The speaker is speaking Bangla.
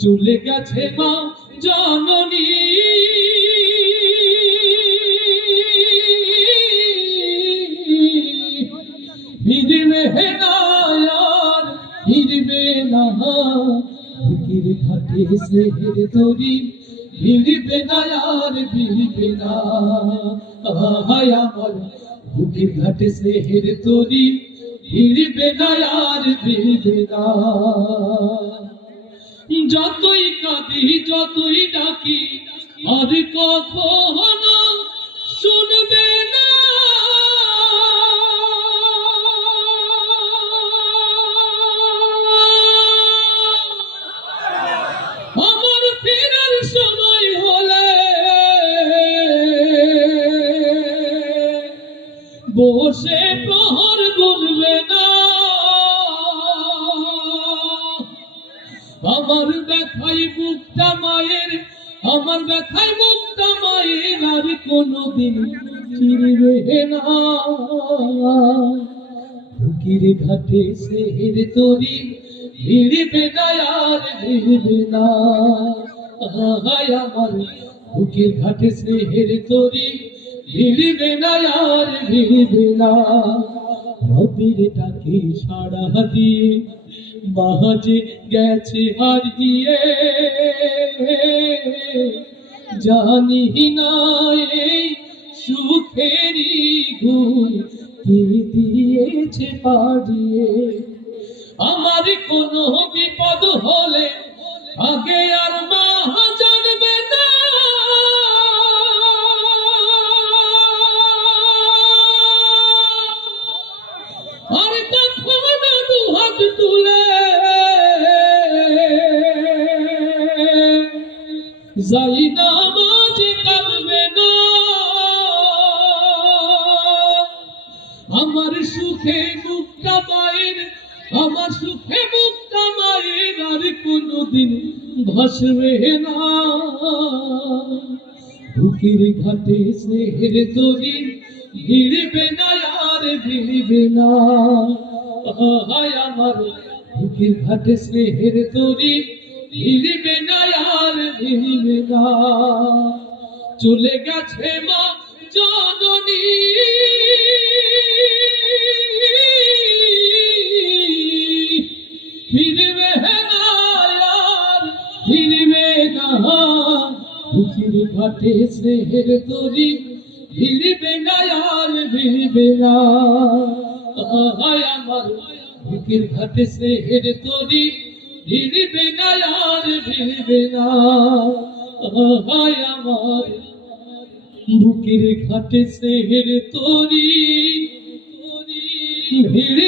চলে গেছে মা জননী ফিরবে না আর ফিরবে না বুকের ঘাটে স্নেহের তরি ফিরবে না আর ফিরবে না হায় আমার বুকের ঘাটে স্নেহের তরি ফিরবে না আর ফিরবে না যতই কাঁদি যতই ডাকি আর কখনো শুনবে না আমার ফেরার সময় হলে বসে প্রহর গুনবে না আমার ব্যথায় মুক্তা মায়ের আমার ব্যথায় মুক্তা মায়ের আর কোনোদিন ফিরবে না বুকের ঘাটে স্নেহের তরি ফিরবে না আর ফিরবে না হায় আমার বুকের ঘাটে স্নেহের তরি ফিরবে না আর ফিরবে না রবির ডাকে সাড়া দিয়ে বাজে গেছে হারিয়ে জানি না এই সুখেরই ঘুম কে দিয়েছে পাড়িয়ে আমার কোনো বিপদ হলে আগে আর মা জানবে না আর কখনো দুহাত তুলে যাই না মাঝে কাঁদবে না আমার সুখে মুক্তা মায়ের আমার সুখে মুক্তা মায়ের আর কোনোদিন ভাসবে না বুকের ঘাটে স্নেহের তরি ফিরবে না আর ফিরবে না হায় আমার বুকের ঘাটে স্নেহের তরি ফিরবে না আর ফিরবে না চলে গেছে মা জননী ফিরবে না আর ফিরবে না বুকের ঘাটে স্নেহের তরি ফিরবে না আর ফিরবে না হায় আমার বুকের ঘাটে স্নেহের তরি ফিরবে না আর ফিরবে না হায় আমার বুকের ঘাটে স্নেহের তরি ফিরবে